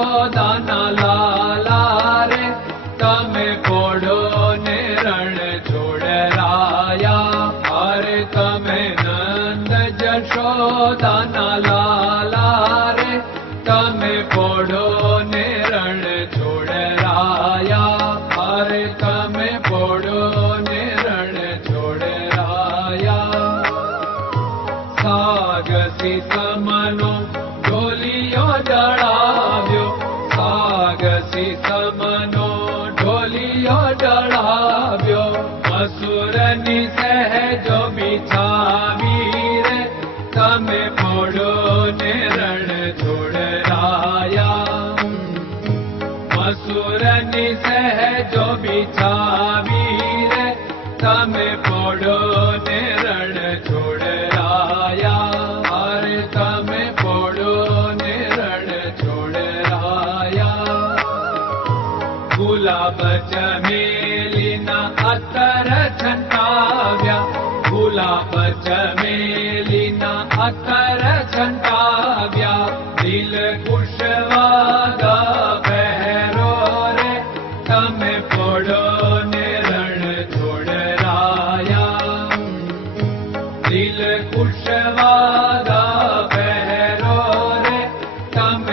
જશોદાના લાલા રે તમે પોડો ને રણ છોડરાયા અરે તમે નંદ જશોદાના લાલા રે તમે પોડો ને રણ છોડરાયા અરે તમે પોડો ને રણ છોડરાયા સાગસી સમનો ઢોલિયો छावी रे तम पोड़ो ने रण छोड़ राया अरे तम पोड़ो ने रण छोड़ गुलाब चमेलिना अतर छंटाव्या। गुलाब अतर छंटाव्या। दिल खुशवा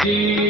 ti.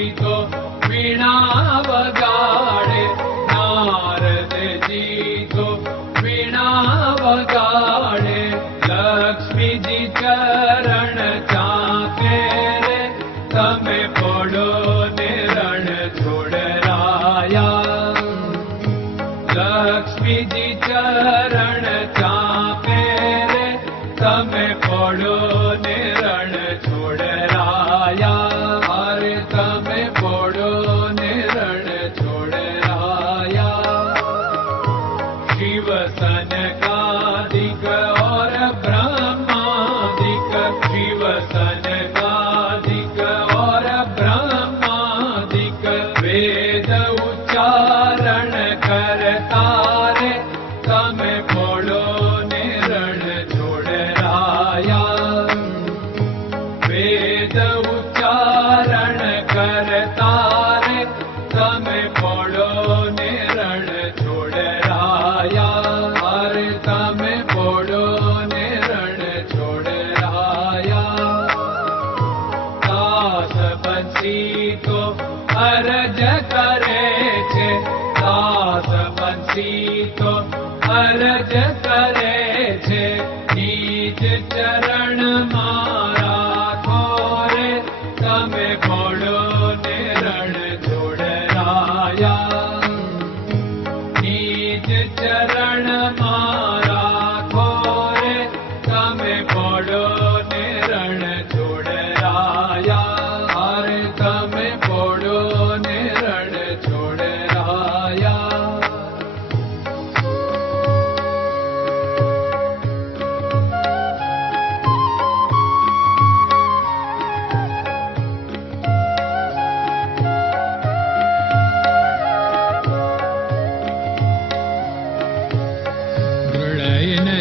તો અરજ કરે છે દાસ બંસી તો અરજ કરે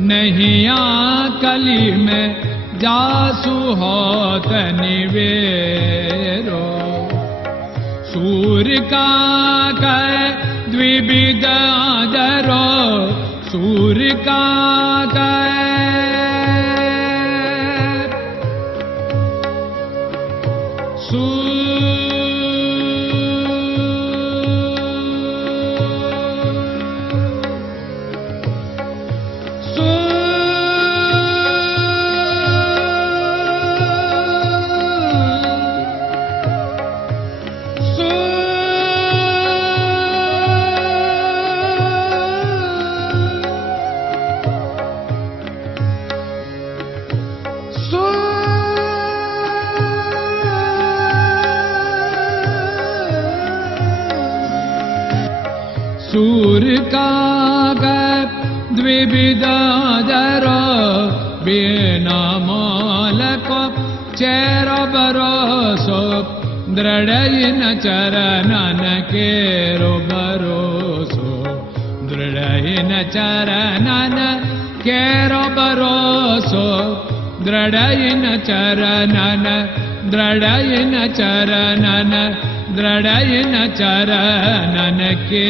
नहीं आ कली में जासु कै द्विविध आदरो सूर्य का कै मालको चेर बरोसो दृढयिन चरणन केरो बरोसो दृढयिन चरणन केरो बरोसो दृढयिन चरणन दृढयिन चरणन दृढयिन चरणन के